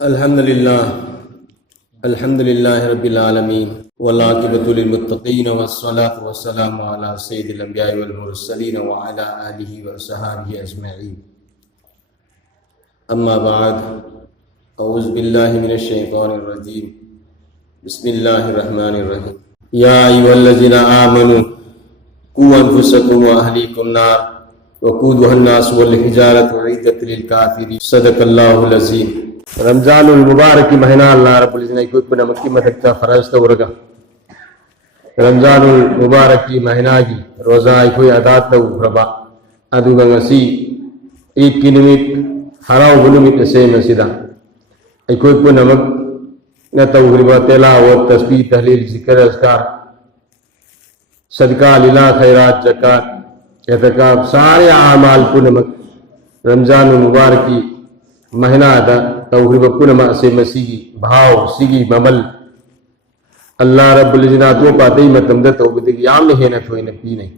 अल्हम्दुलिल्लाह रब्बिल आलमीन वल्लाकिबतु लिल मुत्तक़ीन वस्सलातु वस्सलामु अला सय्यिदिल अंबियाइ वल मुरसलीन व अला आलिहि व सहाबिहि अजमईन। अम्मा बाद, औज़ु बिल्लाहि मिनश शैतानिर रजीम। बिस्मिल्लाहिर रहमानिर रहीम। या अय्युहल्लज़ीना आमनू कू अनफुसकुम व अहलीकुम नार वक़ूदुहा अन्नास वल हिजारतु उइद्दत लिल काफिरीन। सदक़ल्लाहुल अज़ीम। रमजानुल मुबारक की महीना अल्लाह रब्बुल इज़्ज़त को पुनः मक्की मदक्ता फरज तौरगा रमजानुल मुबारक की महीना की रोजा कोई अदा तौरबा अदुगा ngasi ईद की निमित हराव बुनुमित से मसीदा कोई पुनः मक न तौरबा तिलावत तस्बीह तहलील जिक्र अज़कार सदका लिला खैरात ज़कात एतकाब सारे आमाल पुनः मक रमजानुल मुबारक की महीना अदा तौहिब पुनमा से मसीगी भाव सिगी ममल अल्लाह रब्बुल इज़्ज़त तो पाते मतमद तौबदगी याम है न थोई न पी नहीं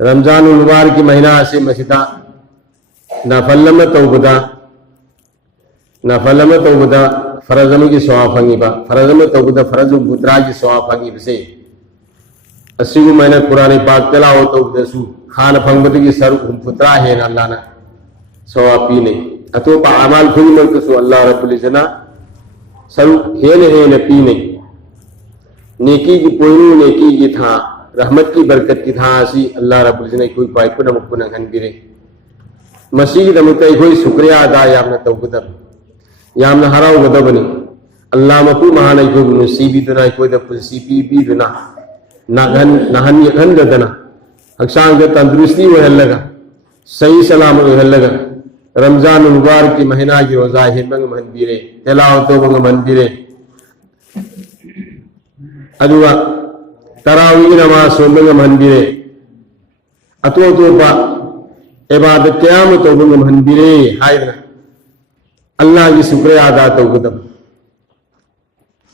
रमजानुल मुबारक की महीना से मसीदा नफलम तौबदा फरजम की सवाब फंगी बा फरजम तौबदा फरज बुतरा की सवाब फंगी बसे असीगु महीना कुरान पाक तलावत तौबदा सु खान फंगबदगी सर बुतरा है न अल्लाह ना सवाब पी नहीं अतोपा अमाल खुद मल्क सो अल्लाह रब्बुल इज़्ज़त सर हेन पी नहीं नेकी की पोइनु नेकी की था रहमत की बरकत की था सी अल्लाह रब्बुल इज़्ज़त कोई पाई पुनः मुकुन हनबिरे मसीह दमुत कोई शुक्रिया अदा यामना तौबदब यामना हराव गदबनी अल्लाह मकु महान को नसीबी दुना कोई द पुसीबी भी दुना नहन यहन गदना हक्सांग तंदुरुस्ती वहलगा सही सलामत वहलगा रमजान मुबारक की महीना की रोजा हिमंग मंदिरे तिलावतो मंग मंदिरे अदुगा तरावीह नमाज सोमंग मंदिरे अतोपा इबादत क़यामत मंग मंदिरे हायना अल्लाह की शुक्रिया अदा तौगदम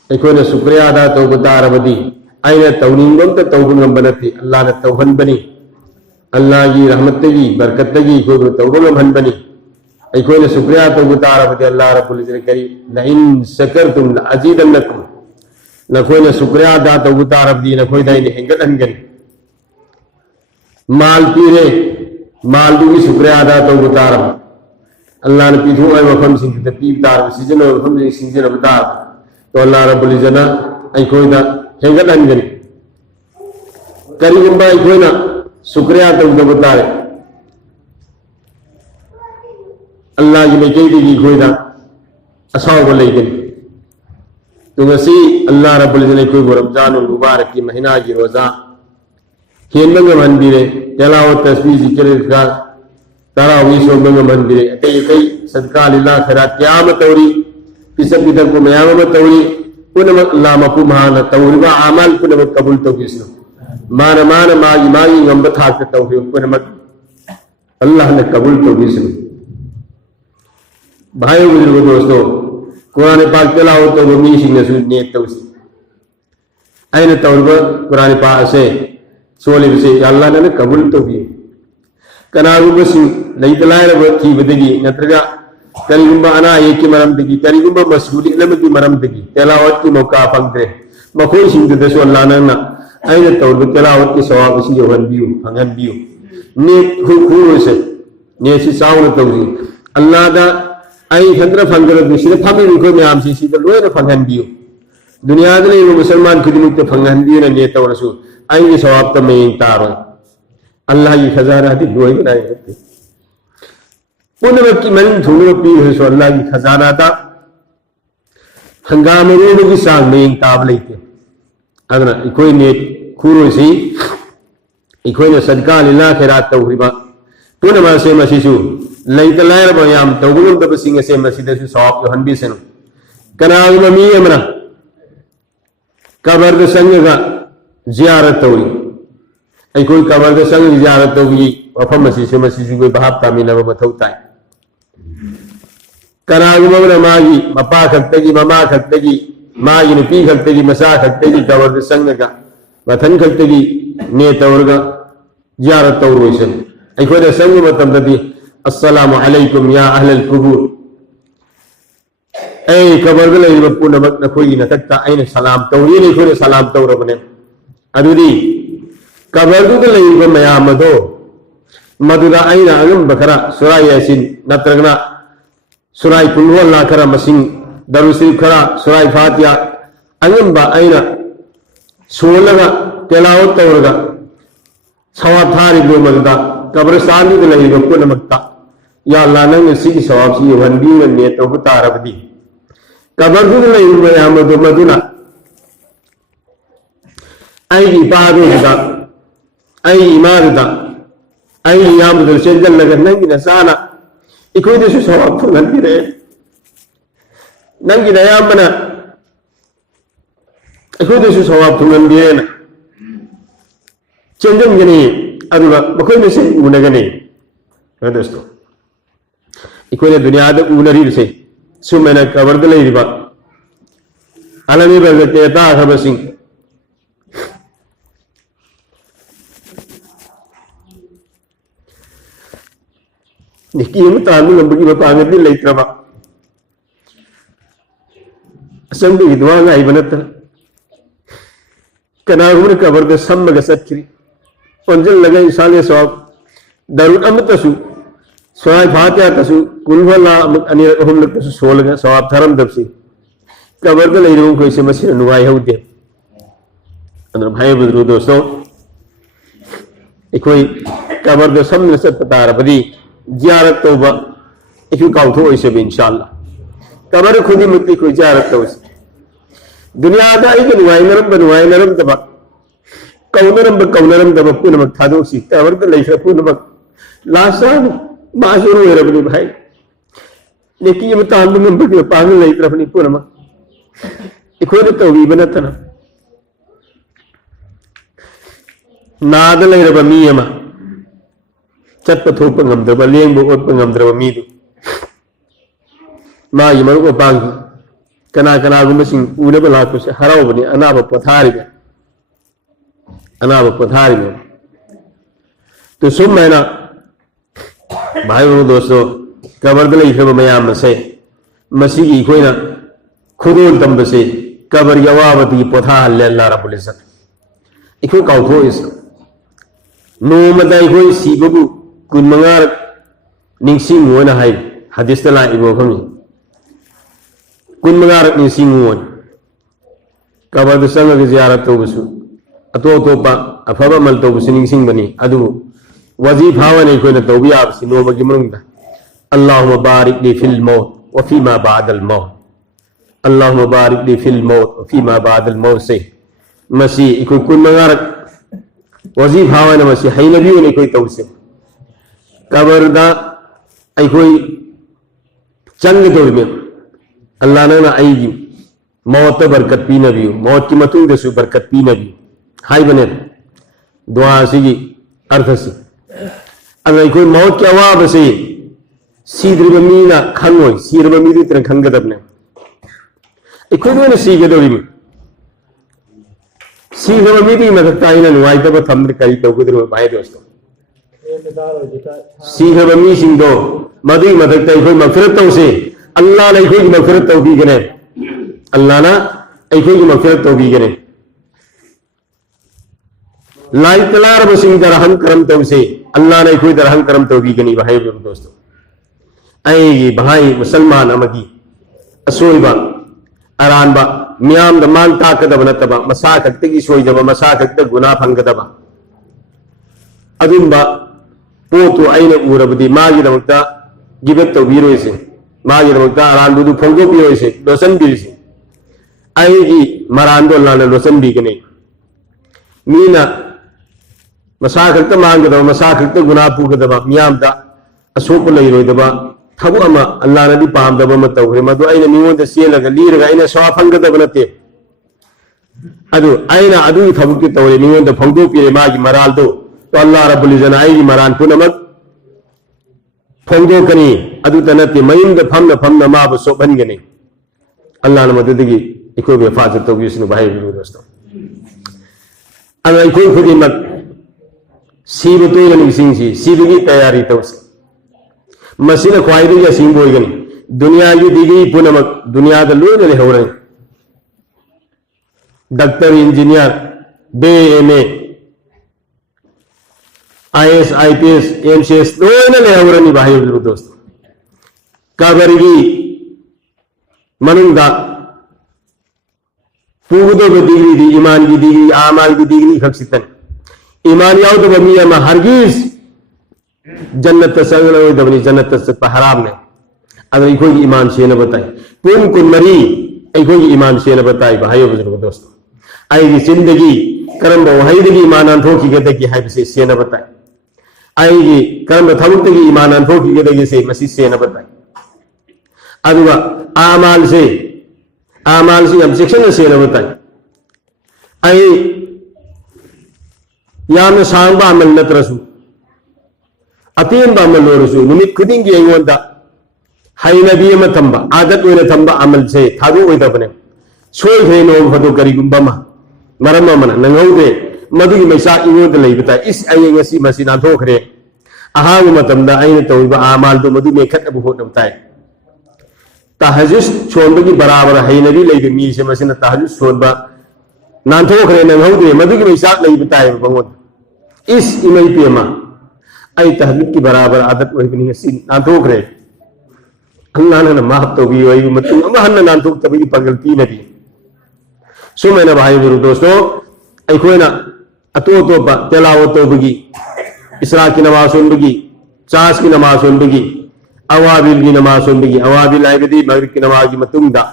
एकोने शुक्रिया अदा तौगदा रबदी आइना तौनिंगम त तौगम बनती अल्लाह ने तौहन बनी अल्लाह की रहमत की बरकत की को तौगम हन बनी अकोने शुक्रिया तौगदारबदी अल्लाह रब्बुल इज़्ज़त करी लइन शकरतुम लअज़ीदन्नकुम नकोने शुक्रिया अदा तौगदारबदी नकोई दाइने हेंगत हनगनी माल पीरे माल दुगी शुक्रिया अदा तौगदारब अल्लाह ने पीथु ay मफम सिंह ते पीदार सीजन मफम सिंह ने बता तो अल्लाह रब्बुल इज़्ज़त अकोई दा हेंगत हनगनी करीगुंबा अकोइना शुक्रिया तौगदारे अल्लाह की लेके कोई दा असाव लेकिन तो ngasi अल्लाह रब्बुल इज़्ज़त कोई रमजानुल मुबारक की महीना की रोजा हेनंग मंदिरे तिलावत तस्बीह जिक्र का तरावीह सोमंग मंदिरे अतई कई सदका लिल्लाह खैरात क़यामत तौरी पिसब बिदर को मयाम तौरी पुनः अल्लाह मकु महान तौरीबा अमाल पुनः कबूल तो बिस्नो मान मागी गंब था तौरी पुनः अल्लाह ने कबूल तो बिस्नो भाइयों बुजुर्गों दोस्तों कुरान पाक तिलावत तो मीसिंग नेत तौसी आइन तौरब कुरान पाक से सोलिब से अल्लाह ने कबूल तो भी कनागुबसि लैतलायरब थीबदगी नत्रगा करिगुंबा अना येकी मरमदगी करिगुंबा मसऊली लमकी मरमदगी तिलावत की मौका फंगरे मखोई सिंगदसो अल्लाह ने आइन तौरब तिलावत की सवाब से फंगन बियो ने खुसे ने सि साउन तौसी अल्लाह दा आई खंद्र फंगर दुसरे फमी को म्याम से सीधा लोए फंगन बियो दुनिया दे मुसलमान खुदिमुक्त फंगन बियो ने तौरसु आई की सवाब त में तारो अल्लाह की खजाना दी दोई बनाए होते पुनः की मन थुनो पी है सो अल्लाह की खजाना ता हंगाम रोड की सांग में ताब लेते अगर कोई ने खुरो सी कोई ने सदका लिल्लाह खैरात तौहिबा पुनः से मसीसु लैतलायर बयाम तौगुलम तब सिंह से मसीद से सवाब जो हनबी से कनाग ममी अमरा कबर द संग का जियारत तौरी ऐ कोई कबर द संग जियारत तौगी वफम मसीसु कोई बहाब तामीना बथौता है कनाग ममरा मागी मपा खक्तगी ममा खक्तगी मागी ने पी खक्तगी मसा खक्तगी कबर द संग का वथन खक्तगी ने तौरगा जियारत तौरोइसन ऐ कोई द संग मतम ददी अस्सलामु अलैकुम या अहलल कुबूर ऐ कबर द लेब पुनमक नखोई नतक्ता ऐन सलाम तौरी ने खोने सलाम तौरबने अदुदी कबर द लेब मयाम दो मदुदा ऐन अगम बखरा सूरा यासीन नत्रगना सूरा कुल हुवल्लाह खरा मसिंग दरुसी खरा सूरा फातिहा अगम बा ऐन सोलगा तेलावत तौरगा सवाब थारी दो मदुदा कब्रिस्तान द लेब पुनमक्ता या अल्लाह ने सी सवाब सी वंदी ने तो तारबदी कबर द लेब मयाम दो मदुना ऐ इबादुदा ऐ इमादुदा ऐ यामदु सेजल लगा नंगी नसाना इकोई दे सवाब फुगंदी रे नंगी नयामना इकोई दे सवाब फुगंदी रे चंजन गनी अदुगा बकोई में से उनगने दोस्तों इकोई ने दुनिया द उनरी से सुमेना कबर द लेबा अलमी बगते ता खबसिंग निकी ताबी लंबी पांगदी लेत्रबा असंबी विधवा गाई बनत कनागुन कबर दे सम्मग सत्खरी पंजल लगे साले सवाब दरुन अमतसु स्वाय फातिहा तसु कुलवला अनि हम लग तसु सोलगा सवाब धर्म दबसी कबर दे लेरो कोई से मसी नुवाई होदे अंदर भाई बुजुर्ग दोस्तों इकोई कबर दे सम्म सत तारबदी जियारत तौबा इकु काउथो इसे इंशाअल्लाह कबर खुदी मुक्ति कोई जियारत तो दुनिया दा इक नुवाई नरम दबा कौनरम दबा पुनमक थादोसी कबर द लेखा पुनमक लासान माशुर हो रबनी भाई लेकिन ये तांब नंबर के पागल ले तरफनी पुनमक इकोने तौबी बनतना नाद ले रब मीयमा चट थोप ngमद्रब लेंब ओप ngमद्रब मीदु मागी मरुक पांगी कना कना गुमसिंग उनब लाको से हरावबनी अनाब पथारी में तो सुम मैना भाई दोस्तों कबर द लेखब मयाम से मसीगी खोइना खुदोल तंब से कबर यवावती पथा हल्ले अल्लाह रब्बुल इज्जत इखो काउथो इस नोमदा इखो सीबबु कुन मंगार निंगसिंग होना है हदीस तला इबो खमी कुन मंगार निंगसिंग होन कबर द संग के जियारत तो बसु अतो तोपा अफबा मल तो बसु निंगसिंग बनी अदु वजीफा वने कोई न तौबी आप सी नोम की मरुंगा अल्लाहुम्मा बारिक ली फिल मौत व फीमा बादल मौत अल्लाहुम्मा बारिक ली फिल मौत व फीमा बादल मौत से मसी इको कुन मंगार वजीफा वने मसी है नबी ने कोई तौसे कबर दा आई कोई चंग दो में अल्लाह ने आईगी मौत बरकत पी नबी मौत की मतुंग दसु बरकत पी नबी हाय बने दुआ सी अर्थ सी अगर कोई मौत की अवाब से सीद्रब मीना खंगोई सीद्रब मीदु तरह खंगदबने इकोई ने सीगदोरी में सीद्रब मीदु मदद आइना नुआई तब थम्र करी तो गुदर भाई दोस्तों सीद्रब मी सिंदो मदु मदद इकोई मगफिरत तो से अल्लाह ने इकोई मगफिरत तो भी करे अल्लाह ना इकोई मगफिरत तो भी करे लाई तलार बसिंग दरहम करम तो से अल्लाह ने कोई दरहम करम तो भी गनी भाई दोस्तों ऐ भाई मुसलमान अमगी असोइबा अरानबा मियाम द मान ताकदब नतबा मसा खक्तगी सोइदबा मसा खक्त गुना फंगदबा अदुंबा पोतो आइने उरबदी मागी दमक्ता गिबत तो बीरोइसे मागी दमक्ता अरानबुदु फंगो पिरोइसे लोसन बिलसे ऐगी मरांदो अल्लाह ने लोसन भी गने मीना मसा खक्त मांगदबा मसा खक्त गुना पुगदबा मियाम दा असोप लैरोइदबा थबु अमा अल्लाह नदी पामदबा म तौरे मदु आइना मियोंद सेलगा लीरगा आइना सवा फंगदबा नते अदु आइना अदु थबु के तौरे मियोंद फंगो पिरे मागी मरालदो तो अल्लाह रब्बुल इज्जत आइगी मरान पुनमक फंगो कनी अदु तनते मयिंद फमना माबु सोबन गने अल्लाह न मददगी इको बे हिफाजत तो बिस्नु भाई दोस्तों अगर कोई खुदी मत सीब तो सिंह सी सीब की तैयारी तो मसीना ख्वाहिदी या सिंह बोगनी दुनिया की डिग्री पुनमक दुनिया दा लोइना लेहौरे doctor engineer BA IAS IPS MCS लोइना लेहौरे भाई दोस्त काबरगी मनुंगा पूगदो डिग्री दी ईमान की डिग्री आमाल की डिग्री खक्सितन ईमान याव तो बमी अमा हरगिज जन्नत संगल हो दबनी जन्नत से हराम ने अगर इको की ईमान से न बताई पुन कुन मरी इको की ईमान से न बताई भाइयों बुजुर्गों दोस्तों आई की जिंदगी करम वही दी ईमान अंधो की गदे की है से न बताई आई की करम थमुक की ईमान अंधो की गदे से मसी से न बताई अदुगा आमाल से हम शिक्षण से न बताई आई याम सांबा अमल नत्रसु अतीन अमल लोरसु निमित खुदिंग की ऐवंदा हाइनबी अमा थंबा आदत ओइना थंबा अमल से थादु ओइदबने सोय थे नोम फदो करिगुंबा मरम अमना नंगौदे मदुगी मैसा इवोद लेबता इस आई ngasi masi na thokre ahagu matamda aina tawba amal do madu me khatna bu hodam tai tahajjud chonbagi barabar hainabi leibe mi se masina tahajjud chonba nan thokre nangaude madu me sak leibe tai bangon is imai pema ai tahajjud ki barabar adat oi bini sin nan thokre Allah na maaf to bi oi matu ama hanna nan thok tabi pagalti nabi so mena bhai buru dosto ai koina ato to ba telawo to bagi isra ki namaz sun bagi chas ki namaz sun bagi awabil ki namaz sun bagi awabil ai bidi maghrib ki namaz ki matungda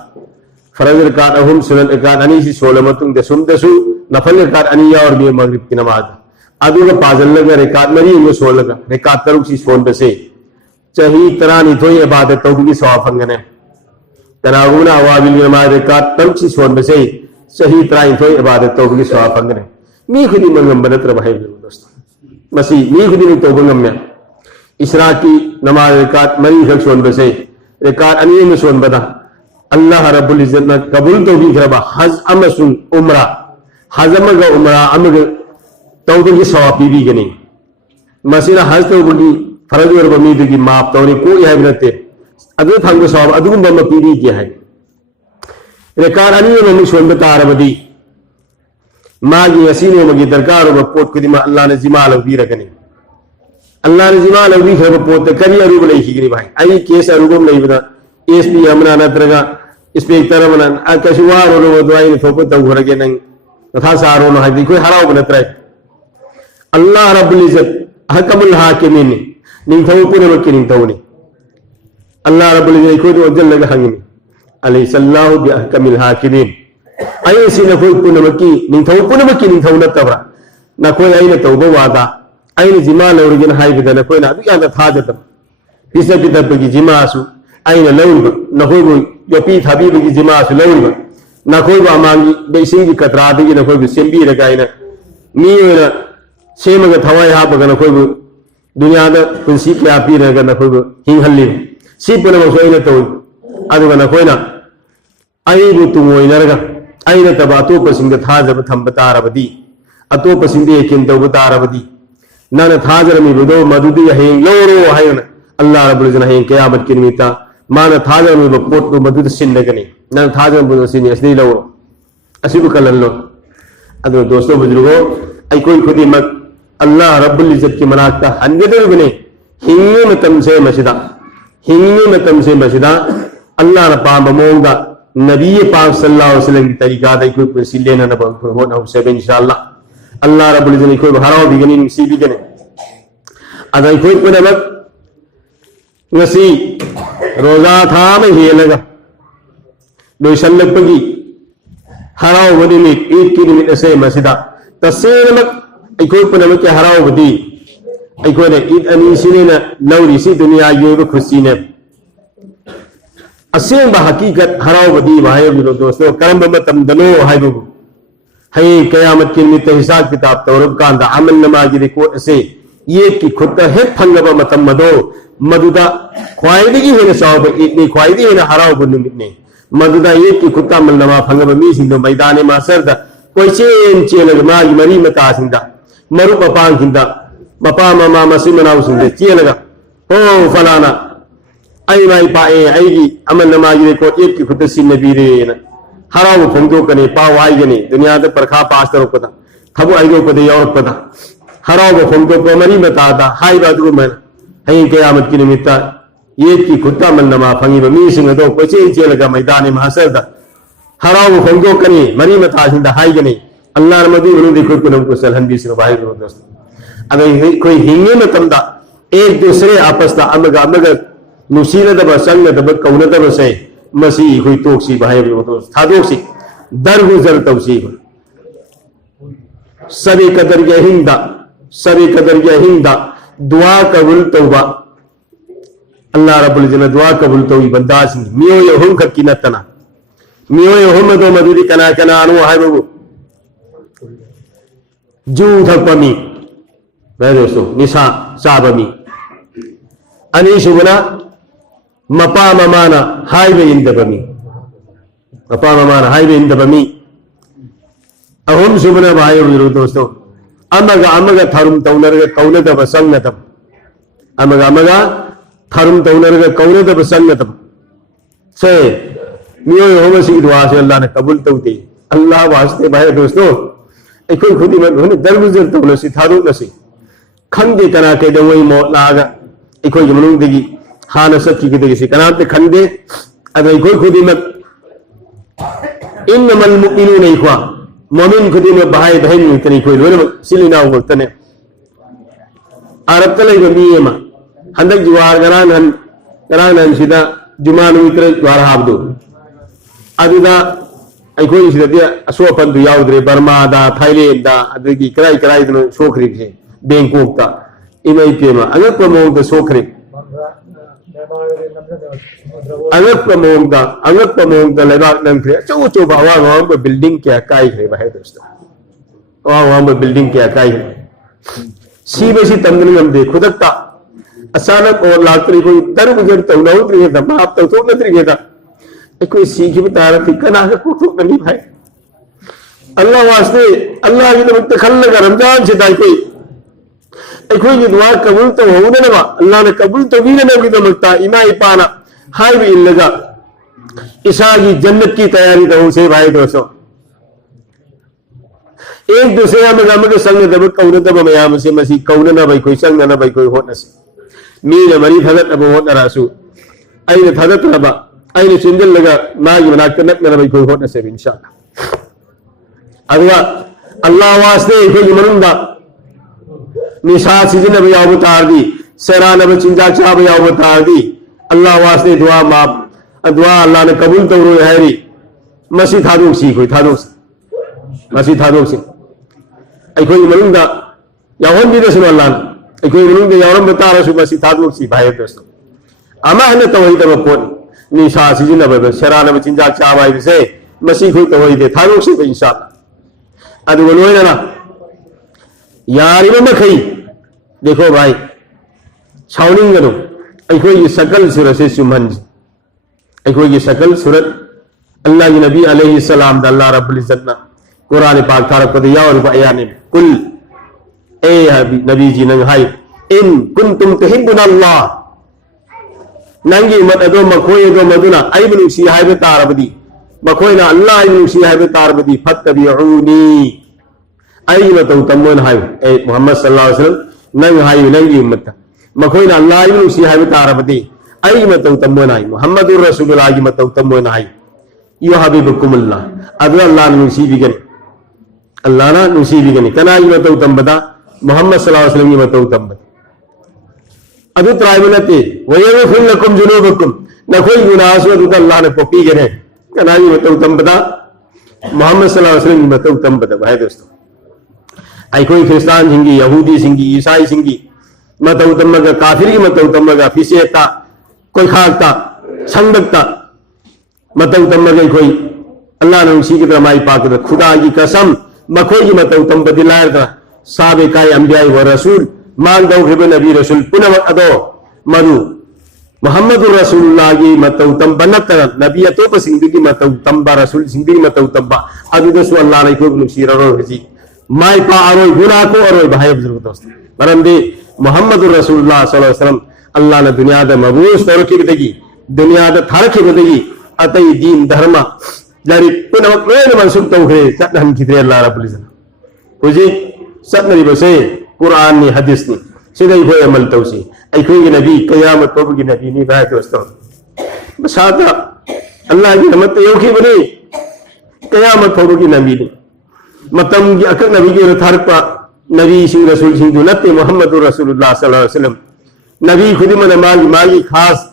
farz rakat ahum sunan rakat ani si sola matungda sumdasu nafal rakat ani ya aur bi maghrib ki namaz aduga pazal laga rakat mari me sola laga rakat taruk si son base chahi tarani thoi ibadat to bagi sawab fangane tanaguna awabil ki namaz rakat taruk si son base chahi tarani thoi ibadat to bagi sawab fangane mi khudi mangam banatra bhai dosto masi mi khudi to bangam me इसरा की नमाज रिकात मरी खक सोन बसे रिकात अनि में सोन बदा अल्लाह रब्बुल इज्जत न कबूल तो भी करबा हज अमसुन उमरा हज अमगा उमरा अमग तौबे की सवाब भी गनी मसीना हज तौबे की फरज और बमी की माफ तौरी को यह बिनते अदु थंग सवाब अदु बम पीरी किया है रिकात अनि में सोन बता रबदी मागी असीनो मगी दरकार और पोत कुदिमा अल्लाह ने जिमाल भी रखनी अल्लाह ने जिमा लगी खबर पोते करी अरूब लेखी भाई आई केस अरूबम नहीं बता एसपी हमना नत्रगा स्पीकर मना कशुवार रो दवाई ने थोप तंग होरगे नंग तथा सारो न हादी कोई हराव बनत्र अल्लाह रब्बुल इज्जत हकमुल हाकिमीन निंग थौ पुने मक्की निंग थौनी अल्लाह रब्बुल इज्जत कोई तो अजल लगा हंगिनी अलैहि सल्लाहु बि हकमिल हाकिमीन आई सिने कोई पुने मक्की निंग थौ पुने मक्की निंग थौ नतबरा न कोई आई ने तौबा वादा आई जिमा लौरगिन हाइबदन कोइना अदु याना थाजतम पिसा पितबगी जिमासु आइना लौरब नखोइबु योपी थाबीबगी जिमासु लौरब नखोइबु अमांगी बेसिंगी कतरादगी नखोइबु सेंबी रगाइना मी ओइना सेमगा थवाई हाबगा नखोइबु दुनियादा पुंसी क्या पीरगा नखोइबु हिंहल्लि सिपना मसोइना तो अदुगा नखोइना आइबु तुमोइनरगा आइना तबा अतोपसिंग थाजब थंबतारबदी अतोपसिंग यकिन तौबतारबदी नाना थाजरमी बुदो मदुदी हें लोरो हायन अल्लाह रब्बुल इज्जत हें क़यामत की निमित्ता माना थाजरमी बपोत को मदुद सिन्नगनी नाना थाजरम बुदो सिन्नी असली लोरो असिबु कलल्लो अदो दोस्तों बुजुर्गों आई कोई खुदी मत अल्लाह रब्बुल इज्जत की मनाकता हन्यदर बने हिंगे मतम से मशिदा अल्लाह न पाम मोंगा नबी पाक सल्लल्लाहु अलैहि वसल्लम की तरीका दई कोई पुसिले न हो न से इंशाअल्लाह अल्लाह रब्बुल इज्जत कोई हराव बिगनी सी बिगने अदई कोई पुने मत ngasi roza tha mai helaga do sallapagi haraw wadi ni eid ki ni ase masida tasena mak ai koy pune mak haraw wadi ai koy ne eid ani sinena lauri si dunia yoru khusine aseng ba hakikat haraw wadi bhai biro dosto karam matam dano hai bu hai qiyamat ki nimitah hisab kitab tawrab kanda amal namaz record ase ये की खुद है फंगबा मतम मदो मदुदा ख्वाइदगी है साब इतनी ख्वाइदी है हराव बुनुमित ने मदुदा ये की खुद अमल नमा फंगबा मी सिंदो मैदान मासर दा कोई चेन चेलग मागी मरी मता सिंदा मरु पपांग किंदा मपा ममा मसी मनाव सिंदे चेलगा ओ फलाना ai mai pae ai gi aman namagi ko ek ki khut sin nabi re na haraw phongdo kane pa wai gane dunya da parkha paas taro pada thabu ai go pada yaw pada haraw phongdo ko mari mata da hai ba du man hai qiyamat ki nimitta ek ki khut aman nama phangi ba mi sing do ko che che laga maidane mahasar da haraw phongdo kane mari mata sin da hai gane Allah ramadu ru dikho ko nam ko salhan bi sir bahai ro dost अगर कोई हिंगे मतमदा एक दूसरे आपस दा अमगा नुसीना दबा संग दबा कौना दबा से मसी कोई तोक्सी भाई तो थादोक्सी दर गुजर तौसी सभी कदर के हिंदा दुआ कबूल तौबा अल्लाह रब्बुल इज्जत दुआ कबूल तौई बंदास मियो ये हम खकी नतना मियो ये हम दो मदुदी कना कना अनु हाय बबू जू थपमी मैं दोस्तों निशा चाबमी अनीशुबना मपा ममाना हाईवे इंदबमी मपा ममाना हाईवे इंदबमी अहम सुबना भाई विरो दोस्तों अमगा थरुम तौनरगा कौनदब संगतम अमगा थरुम तौनरगा कौनदब संगतम से मियो होमसी दुआ से अल्लाह ने कबूल तौते अल्लाह वास्ते भाई दोस्तों कोई खुदी मन होने दरगुजर तौलसी थारू नसी खंदे कना के दवई मो लागा इकोई के मनुंग देगी हाना सच्ची के देगी कनाते खंदे अगर इकोई खुदी मत इन मन मुकिनु नहीं खुआ मोमिन खुदी में भाई बहन इतनी कोई लोने सिलिना बोलते ने अरब तले को मिये मा हंदक जुआर गरान सीधा जुमानु इतने जुआर हाबदो अदिदा इकोई सीधा दिया असोपन दु याउद्रे बर्मा दा थाईलैंड दा अदगी कराई दनो सोखरी से Bangkok ta imai pema angak pamong da sokre angak pamong da lebak nang kre chau chau ba wa building kya kai kre ba hai dosto wa building kya kai si be si tamdin ngam de khudak ta asanak और लातरी कोई दर गुजर तो नौ त्रिगे था बाप तो थोक त्रिगे था कोई सीख बता रहा थी कना का कुछ नहीं भाई अल्लाह वास्ते अल्लाह की तो खल लगा रमजान से दाई कोई कोई दुआ कबूल तो होने लगा अल्लाह ने कबूल तो भी नहीं तो लगता इमा इपाना हाय भी लगा ईसा की जन्नत की तैयारी तो उसे भाई दोस्तों एक दूसरे में गम के संग दब कौन दब मयाम से मसी कौन ना भाई कोई संग ना भाई कोई होत नसे मीन मरी थगत अब होत रासु आइने थगत रबा आइने सिंदल लगा मागी बना कनक ना भाई कोई होत नसे इंशाअल्लाह अगवा अल्लाह वास्ते कोई मनुंदा निशा सीजन अब याव तारदी सरान अब चिंता चाब याव तारदी अल्लाह वास्ते दुआ माप दुआ अल्लाह ने कबूल तो रो हैरी मसी थादोक सी कोई थादोक मसी थादोक सी आई कोई मनुंदा यावन भी दसनो अल्लाह आई कोई मनुंदा यावरम बता रसु मसी थादोक सी भाई दोस्तों अमा हने तो वही तब पोन निशा सीजन अब सरान अब चिंता चाब आई से मसी कोई तो वही दे थादोक सी इंशाअल्लाह अदु बोलोय ना यार मखई देखो भाई छावनिंग गनो अखोई सकल सूरत से सुमन अखोई सकल सूरत अल्लाह की नबी अलैहि सलाम दा अल्लाह रब्बुल इज्जत ना कुरान पाक थारक पद या और बयान कुल ए नबी जी नंग हाय इन कुंतुम तुहिब्बुनल्लाह नंगी मत अदो मखोई अदो मदुना आई बनुसी हाय बे तारबदी मखोइना अल्लाह आई बनुसी हाय बे तारबदी फत्तबिऊनी आई मतौ तमन हाय ए मोहम्मद सल्लल्लाहु अलैहि वसल्लम नंग हाय नंगी उम्मत मखोइना अल्लाह आई बनुसी हाय बे तारबदी आई मतौ तमन हाय मुहम्मदुर रसूलुल्लाह की मतौ तमन हाय यो हबीबकुमुल्लाह अदो अल्लाह नुसी बिगन अल्लाह ना नुसी बिगन कना ई मतौ तंबदा मोहम्मद सल्लल्लाहु अलैहि वसल्लम की मतौ तंबदा अदु त्राइबनते वयगफिर लकुम जुनूबकुम नखोई गुनाह अदु अल्लाह ने पपी गने कना ई मतौ तंबदा मोहम्मद सल्लल्लाहु अलैहि वसल्लम की मतौ तंबदा भाई दोस्तों आई कोई क्रिस्तान सिंगी यहूदी सिंगी ईसाई सिंगी मतौ तम्मगा काफिर की मतौ तम्मगा फिसेता कोई खाकता संगता मतौ तम्मगा कोई अल्लाह ने उसी की तरह माई पाक खुदा की कसम मखोई की मतौ तम बदिलायर दा साबिकाय अंबिया व रसूल मान दो हिब नबी रसूल पुनः अदो मधु मोहम्मद रसूलुल्लाह की मतौ तम बनत नबी तो पसिंग की मतौ तम बा रसूल सिंगी मतौ तब्बा अदु दसु अल्लाह ने को नुसीर रो हजी माई पा अरोय गुनाह को अरोय भाई बुजुर्ग दोस्त मरंदे मोहम्मद रसूलुल्लाह सल्लल्लाहु अलैहि वसल्लम अल्लाह ने दुनिया दा मबूस तौरखिबदगी दुनिया दा थारखिबदगी अतई दीन धर्म लारी पुनमक लोयना मनसुख तौखरे चटहनखिद्रे अल्लाह रब्बुल इज्जत हुजी चटनरिबसे कुरान नि हदीस नि सिदai होय अमल तौसी अखोई नबी कयामत तौबगी नबी नि बाय दोस्तो बसाता अल्लाह की रहमत यौखिबनी कयामत तौबगी नबी नि मतम की अकक नबी के थारपा नबी सिंह रसूल सिंह दु नते मुहम्मदुर रसूलुल्लाह सल्लल्लाहु अलैहि वसल्लम नबी खुदी मन मागी खास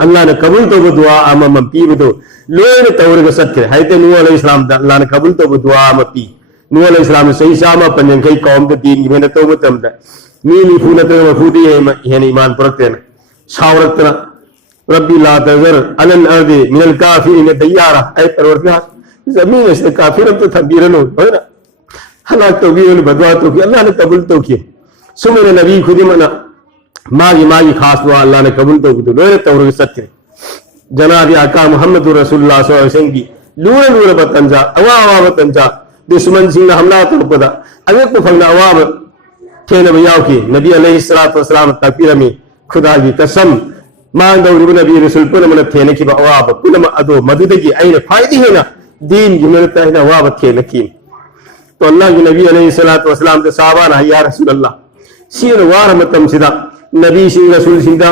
अल्लाह ने कबूल तो दुआ अमम पीबदो लोयन तौरग सत्य हाइते नूह अलैहिस्सलाम दा अल्लाह ने कबूल तो दुआ अम पी नूह अलैहिस्सलाम सही सामा पंजंखई कौम द दीन की मेहनत तो मतम दा मीनी फूनत मफूदी है ईमान परतन सावरतना रब्बी ला तज़र अलल अर्दि मिनल काफिरिन दय्यारा ऐ परवरदिगार जमीन से काफिर तो थबीरनो है ना हला तो भी बदवा तो कि अल्लाह ने कबूल तो किए सुमन नबी खुदी मना मागी खास दुआ अल्लाह ने कबूल तो किया लोरे तौर सत्य जनाब आका मोहम्मद रसूलुल्लाह सल्लल्लाहु अलैहि वसल्लम की लूर बतंजा अवा बतंजा दुश्मन सिंह हमला तो पदा अगर तो फंगना अवा खेन बयाव की नबी अलैहिस्सलातु वस्सलाम तकबीर में खुदा की कसम मांग दौरिब नबी रसूल पुन मन थेने की अवा पुन अदो मदुदगी आइने फायदी है ना दीन की मेहनत है ना अवा थेने की तो अल्लाह की नबी अलैहिस्सलातु वस्सलाम के साहबा ना या रसूल अल्लाह सीन वार मतम सिदा नबी सिंह रसूल सिंह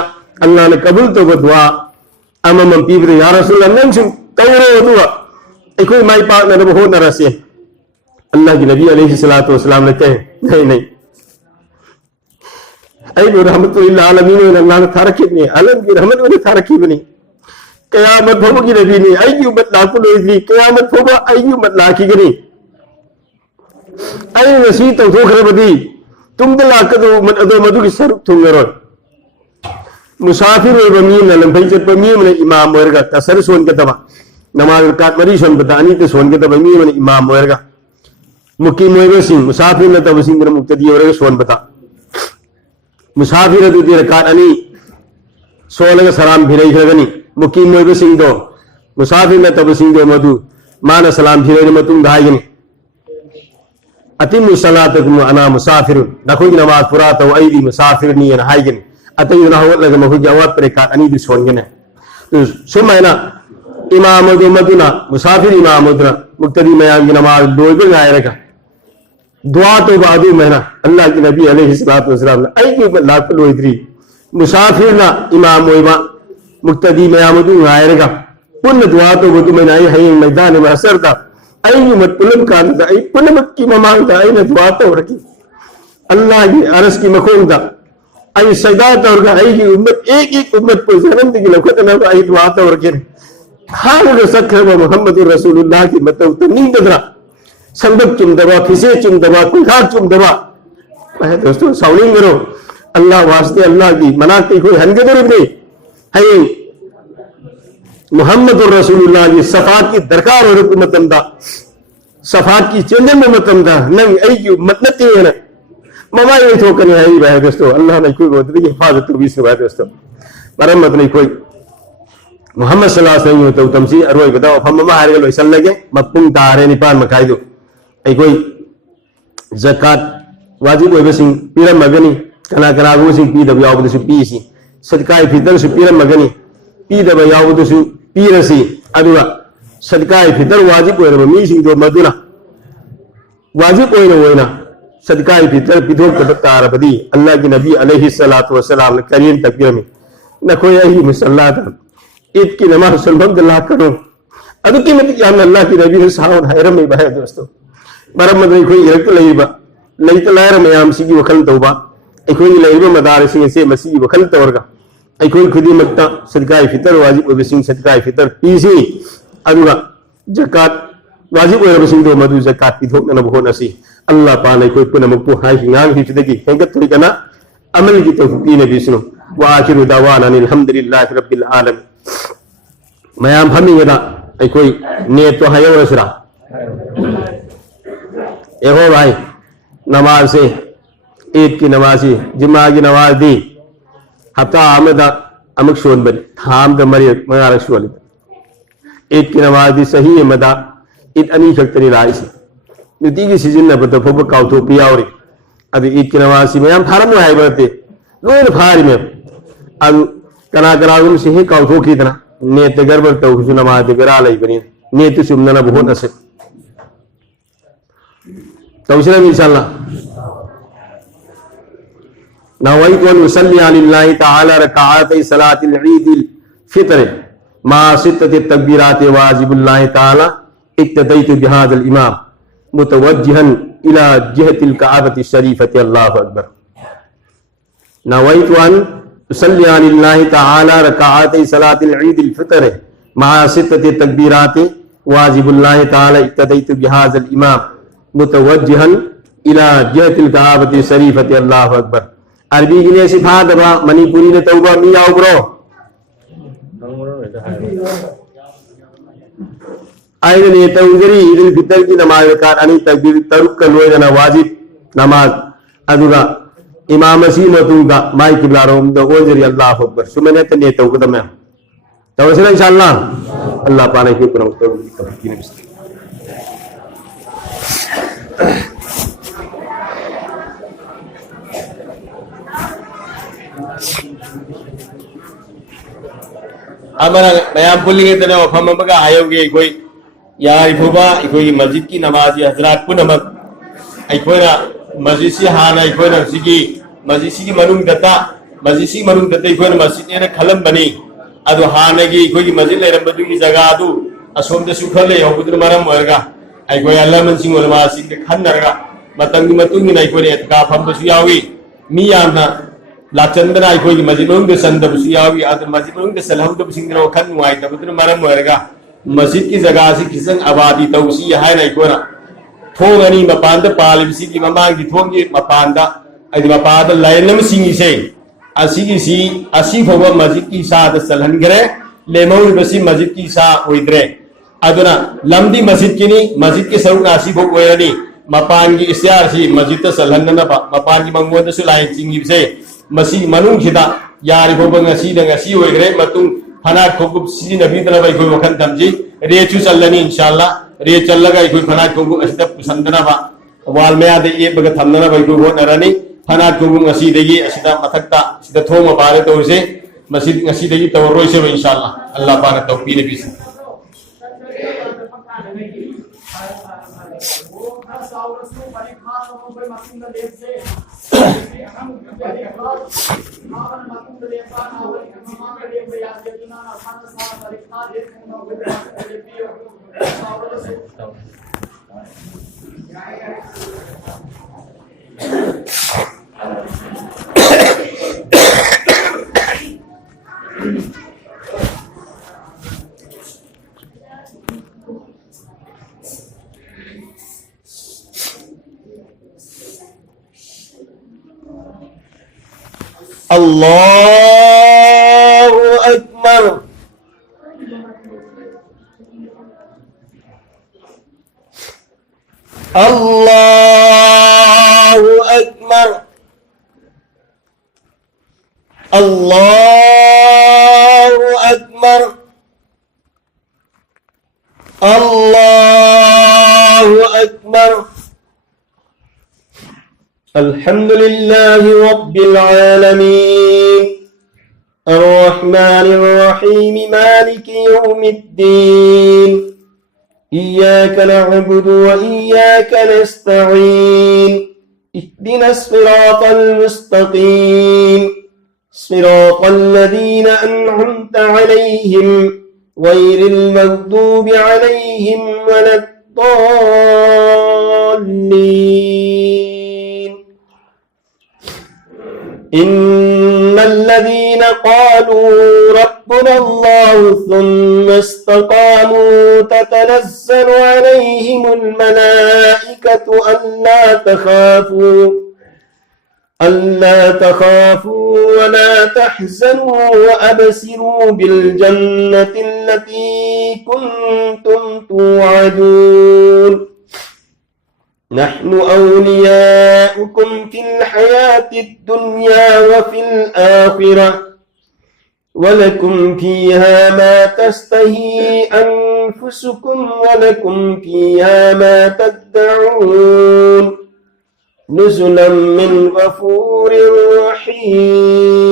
अल्लाह ने कबूल तो दुआ अमम पीबदे या रसूल अल्लाह सिंह तौरो दुआ कोई माई पाक ने हो न रसे अल्लाह की नबी अलैहिस्सलातु वस्सलाम ने कहे नहीं ऐ रहमतुल आलमीन अल्लाह ने थारखिबनी आलम की रहमत ने थारखिबनी क़यामत होगी नबी ने ऐ की उम्मत लाकुल इजली क़यामत होगा ऐ की उम्मत लाखिगनी ऐ नसी तो थोखरबदी तुम द लाकदो उम्मत अदो मधु की सर थुंगरो मुसाफिर व मीन लंबई चत मीम ने इमाम वर्गा कसर सोन के तबा नमाज का मरी सोन बतानी ते सोन के तबा मीम ने इमाम वर्गा मुकीम व सिंह मुसाफिर ने तब सिंह मुक्तदी वर्गा सोन बता मुसाफिर दुदी रकात अनी सोलग सलाम भिरई खगनी मुकीम व सिंह दो मुसाफिर ने तब सिंह दो मधु मान सलाम भिरई मतुंग धायगनी अतिम सलातकुम अना मुसाफिर नखोई नमाज पुरा तो ऐदी मुसाफिर नी न हायगनी अतई ना हो लगे मखोई जवाब पर का अनी दि सोनगने तो सुमैना इमाम दो मदुना मुसाफिर इमाम उदरा मुक्तदी मयाम की नमाज लोइबे गायरका दुआ तो बादू मैना अल्लाह की नबी अलैहिस्सलातु वस्सलाम ने ऐ की लाख लोइद्री मुसाफिर ना इमाम ओइबा मुक्तदी मयाम दु गायरका पुन दुआ तो बदु मैना है मैदान में असर दा ऐ मत पुलम कान दा ऐ पुन मत की ममांग दा ऐ ने दुआ तो रखी अल्लाह की अरस की मखोंग दा ऐ सदा तो रखा ऐ की उम्मत एक उम्मत पर जन्म दी लखत ना ऐ दुआ तो रखे खान के सखर मोहम्मद रसूलुल्लाह की मतलब तो नींद दरा संबक चुम दबा फिसे चुम दबा कुल्हार चुम दबा है दोस्तों साउलिंग करो अल्लाह वास्ते अल्लाह की मनाते कोई हनगदर नहीं है मोहम्मद रसूलुल्लाह की सफात की दरकार और हुकूमतम दा सफात की चंदन में मतम दा नंग ऐ की मतनते है ना ममा ये तो कने है भाई दोस्तों अल्लाह ने कोई गोद की हिफाजत भी से भाई दोस्तों मरम्मत नहीं कोई मोहम्मद सल्लल्लाहु अलैहि वसल्लम तो तमसी अरोय बताओ हम ममा हारे लो सल लगे मपुंग तारे निपान मखाई दो ऐ कोई ज़कात वाजिब होय बसिंग पीरम मगनी कना कना गो सिंग पी दब याव दसु पी सी सदकाए फितर सु पीरम मगनी पी दब याव दसु पीरसी अदुवा सदकाए फितर वाजिब होय रब मी सिंग दो मदुना वाजिब होय ना सदकाए फितर पिधो कबतार बदी अल्लाह की नबी अलैहिस्सलातु वस्सलाम ने करीम तकबीर में न कोई ऐ मुसल्ला था ईद की नमाज सल्लल्लाहु करो अदु की मत या अल्लाह की नबी ने सावन हैरम में बहे दोस्तों मरम्मत नहीं कोई इरक लईबा लईत लायर मयाम सिगी वखल तौबा कोई लईबा मदारस से मसी वखल तवरगा कोई खुदी मक्ता सदकाए फितर वाजिब व बिसिंग सदकाए फितर पीसी अदुगा ज़कात वाजिब व बिसिंग दो मदु ज़कात की धोक न हो नसी अल्लाह पाने कोई पुन मुक्पु हाई नांग ही फिदगी हेंगत थोड़ी कना अमल की तौफीक ने बिसनो व आखिरु दवाना अल्हम्दुलिल्लाहि रब्बिल आलमीन मयाम हमिंगदा कोई ने तो हायो रसरा एहो भाई नमाज से ईद की नमाज जुम्मा की नमाज दी हफ्ता आमदा अमुक शोन बन थाम द मरी मगार शोल ईद की नमाज दी सही मदा ईद अनी खक्तनी राइसी नुती की सीजन न बता फोब काउथो पियावरी अब ईद की नमाज सी मयाम फारम है बते लोन फारी में अदु कना कनागुम से हे काउथो कितना नेत गड़बड़ तौसु नमाज बेरा लई बनी नेत सुमना बहुत असे तौसना इंशाल्लाह नवैतु अन उसल्ली अलिल्लाहि तआला रकाअतै सलातिल ईदिल फित्र मा सित्तति तकबीरात वाजिबुल्लाहि तआला इक्तदैतु बिहादल इमाम मुतवज्जिहन इला जिहतिल काबति शरीफति अल्लाहु अकबर नवैतु अन उसल्ली अलिल्लाहि तआला रकाअतै सलातिल ईदिल फित्र मा सित्तति तकबीरात वाजिबुल्लाहि तआला इक्तदैतु बिहादल इमाम मुतवज्जिहन इला जिहतिल काबति शरीफति अल्लाहु अकबर अरबी की ने सिफादबा मणिपुरी ने तौबा मी याउब्रो आयने ने तौजरी ईदुल फितर की नमाज का अनि तकबीर तरुक का लोयना वाजिब नमाज अदुगा इमाम सी मतुगा माई किबलारोम द ओजरी अल्लाहु अकबर सुमने तने तौगदा में तवसला इंशाअल्लाह अल्लाह पाने की परम अमरा मैं पुलिंगे तने वफम मगा आयोगे कोई यार फुबा कोई मस्जिद की नमाज हजरात पुनमक अखोना मस्जिद से हाना अखोना सिगी मस्जिद की मनुंग दता मस्जिद की मनुंग दते अखोना मस्जिद ने खलम बनी अदो हाना की कोई मस्जिद लेरंबदु की जगह अदु असोम दे सुखले होबुद्र मरम वर्गा अखोय अल्लाह मनसिंग वलमा सिंग खन्नरगा मतंगी मतुंगी नै कोने का फंबसु यावी मी याना लाचंदना अखोई मस्जिद मनुंग दे संदबसु यावी अदो मस्जिद मनुंग दे सलहम सिंगरो खन वाई तबुद्र मरम वर्गा मस्जिद की जगह से किसन आबादी तौसी है ना कोना थोंगनी मपान पालिबसी की ममांग की थोंगी मपान मपाद लाइनम सिंगिसे असी फव मस्जिद की साद सलहनगरे लेमौबसी मस्जिद की सा होइद्रे अदुना लमदी मस्जिद की मस्जिद के सरुक असी फव ओइरनी मपान की इस्यार सी मस्जिद सलहननबा मपान की मंगोदसु लाइन सिंगिसे मसी मनुंग खिदा यारि फव ngasi ओइग्रे मतुंग फना खोगुप सिजी नबीदना बाई कोई वखन तमजी रेचु चलनी इंशाल्लाह रे चलगा कोई फना खोगुप असिदा पुसंदना बा वाल में आदे ये बग थमना बाई को नरनी फना खोगुप ngasi देगी असिदा मथक्ता सिदा थोम बारे तो उसे मस्जिद ngasi देगी तवरोय से इंशाल्लाह अल्लाह पाक तौफीक नबी से अल्लाहु अकबर अल्लाहु अकबर अल्लाहु अकबर अल्लाहु अकबर अल्हम्दुलिल्लाहि रब्बिल आलमीन अर्रहमानिर रहीम मालिकि यौमिद्दीन इय्याक नअबुदु व इय्याक नस्तईन इह्दिनस सिरातल मुस्तकीम सिरातल लज़ीना अनअमत अलैहिम गैरिल मग़दूबि अलैहिम वलद्दाल्लीन इन्नल्लज़ीन क़ालू रब्बुना अल्लाहु थुम्मा इस्तक़ामू ततनज़्ज़लु अलैहिमुल मलाइकतु अल्ला तख़ाफू वला तहज़नू वअबसिरू बिलजन्नति अल्लती कुन्तुम तुअदून नहनु औलियाउकुम फिल हयातिद दुन्या व फिल आखिरह वलकुम फीहा मा तस्तही अनफुसुकुम वलकुम फीहा मा तदअून नुज़ुलन मिन गफूरिर रहीम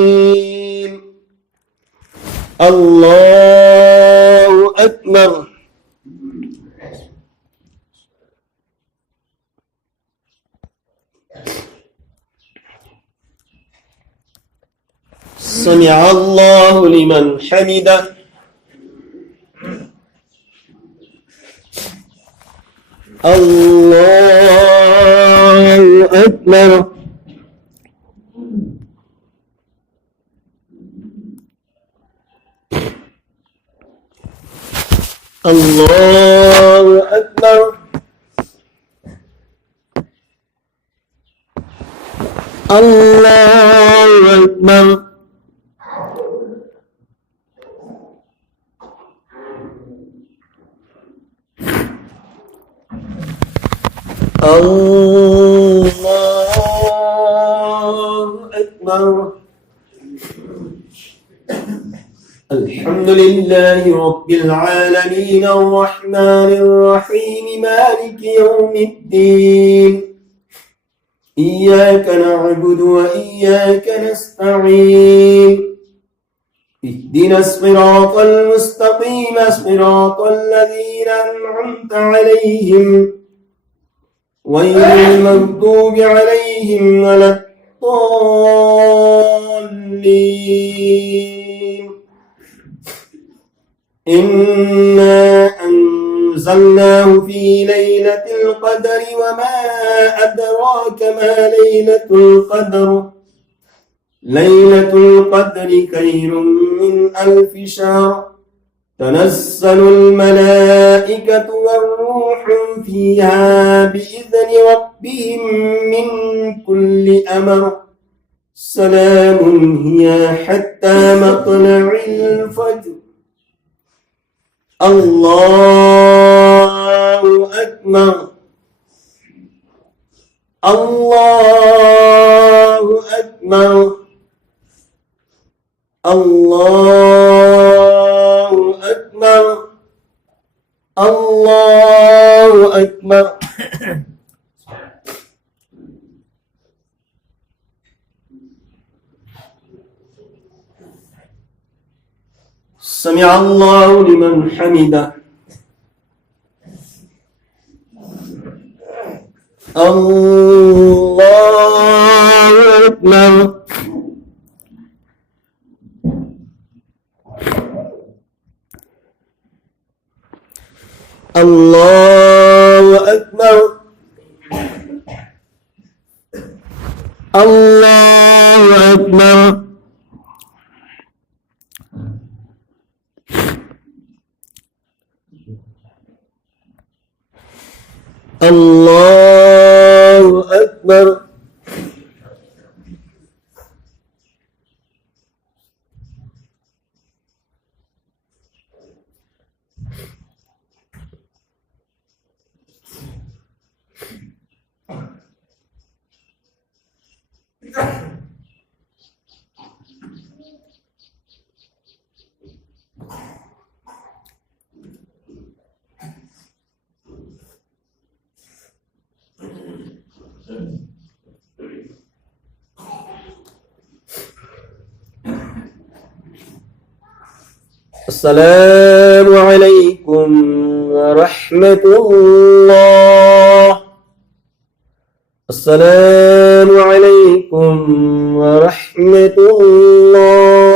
الله أكبر. سمع الله لمن حمده. الله أكبر. الله أكبر. الله أكبر. الله أكبر. الحمد لله رب العالمين الرحمن الرحيم مالك يوم الدين. إياك نعبد وإياك نستعين. اهدنا الصراط المستقيم صراط الذين أنعمت عليهم غير المغضوب عليهم ولا الضالين. إنا أنزلناه في ليلة القدر وما أدراك ما ليلة القدر. ليلة القدر خير من 1000 شهر. تنزل الملائكة والروح فيها بإذن ربهم من كل أمر. سلام هي حتى مطلع الفجر. الله أكبر. الله أكبر. الله أكبر. الله أكبر. سمع الله لمن حمده. الله أكبر. الله أكبر. الله أكبر. الله أكبر. السلام عليكم ورحمة الله. السلام عليكم ورحمة الله.